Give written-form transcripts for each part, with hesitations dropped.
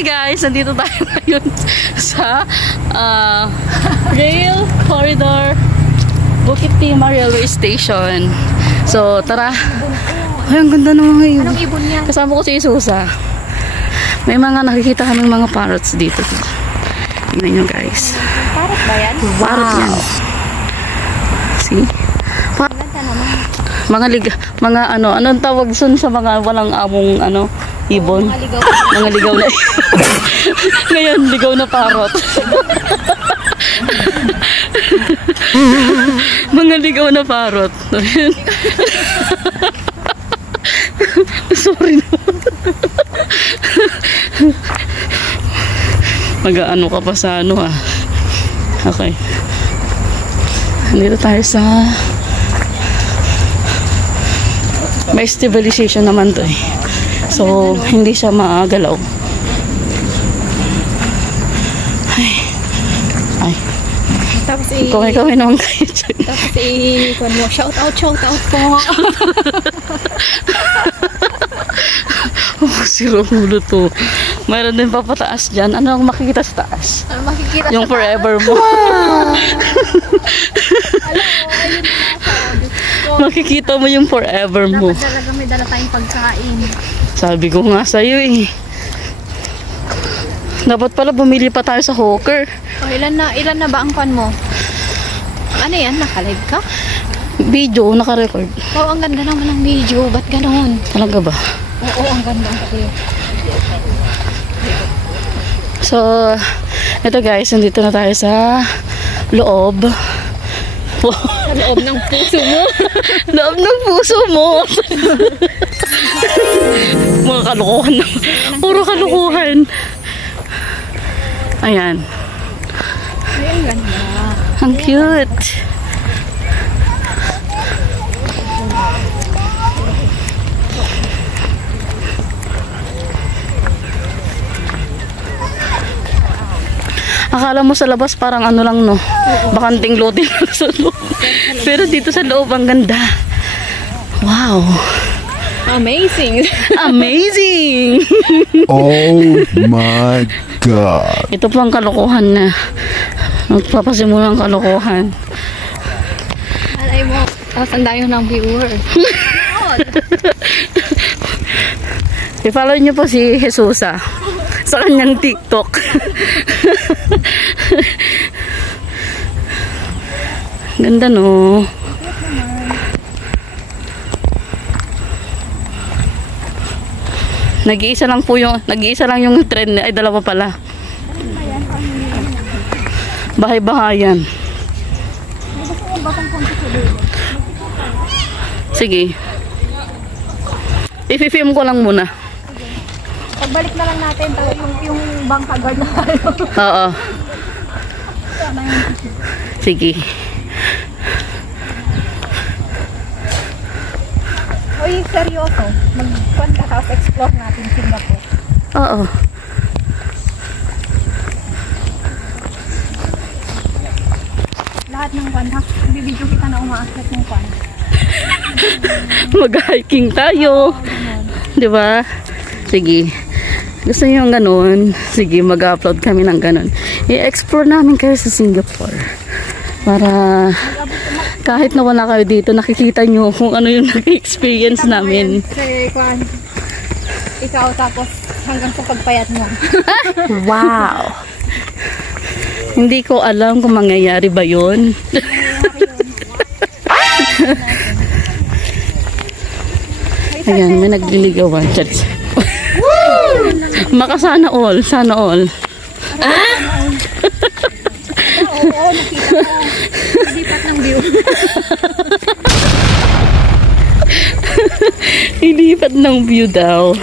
Hi guys! Nandito tayo ngayon sa Rail Corridor Bukit Timah Railway Station. So tara. Ay, ang ganda naman ngayon. Anong ibon yan? Kasama ko si Isusa. May mga nakikita kaming mga parrots dito. Tingnan nyo guys. Parrot ba yan? Wow. Parrot yan. See? Mga anong tawag sun sa mga walang among ibon? Mga ligaw na ngayon, ligaw na parrot. Mga ligaw na parrot. Sorry naman. Mag-ano ka pa sa Okay. Nandito tayo sa may stabilization naman to eh. So, hindi siya magalaw. Ay. Tapos kaway naman kayo dyan. Tapos shout out po. Siro ulo to. Mayroon din papataas dyan. Ano ang makikita sa taas? Ano makikita yung sa forever mo. Makikita mo yung forever mo. Dapat talaga may dala tayong pagkain. Sabi ko nga sa'yo eh. Dapat pala bumili pa tayo sa hawker. Oh, ilan na ba ang pan mo? Ano yan? Naka-live ka? Video, naka-record. Oo, ang ganda naman ng video. Ba't ganoon? Talaga ba? Oo, ang ganda. So, ito guys, nandito na tayo sa loob. Sa loob ng puso mo. Loob ng puso mo. Mga kalokohan na. Puro kalokohan. Ayan. Ay, ang ganda. Ang cute. Akala mo sa labas parang lang no. Bakanting lote lang sa loob. Pero dito sa loob ang ganda. Wow. Amazing. Amazing. Oh my God. Ito po ang kalokohan na. Magpapasimula ang kalokohan. Alay mo. Tapos ang dayo ng viewer. I-follow niyo po si Jesusa sa kanyang TikTok. Ganda no. Nag-iisa lang yung trend, ay dalawa pala. Bahay-bahayan. Sige. I-film ko lang muna. Pagbalik na lang natin yung bangka guard na tayo. Oo. Sige. Uy, seryoso. Mag-kwan ka tapos explore natin Singapore. Oo. Lahat ng kwan ha. Bibidyo kita na umaakyat ng kwan. Mag-hiking tayo. Di ba? Sige. Gusto niyo yung ganun? Sige, mag-upload kami ng ganun. I-explore namin kayo sa Singapore. Para kahit na wala kayo dito, nakikita nyo kung ano yung nag-experience namin. Kasi kwan, ikaw tapos hanggang sa pagpayat mo. Wow! Hindi ko alam kung mangyayari ba yun. Ayan, may nagliligawan. Makasana all. Sana all. Oo, nakita ko. Lipat ng view. Ilipat ng view daw.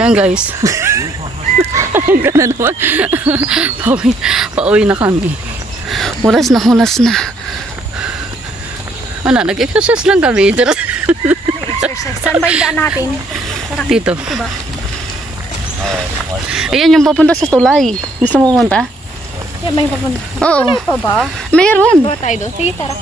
So yun guys. Ayun ka na naman. Pauwi na kami. Hulas na. Ano, nag-exercise lang kami. Exercise. Saan ba yung daan natin? Dito. Diba? Ayan yung papunta sa tulay. Gusto mo pumunta? Yeah, may papunta. Oo. Ano pa ba? Mayroon. Bro tayo doon. Sige, tara.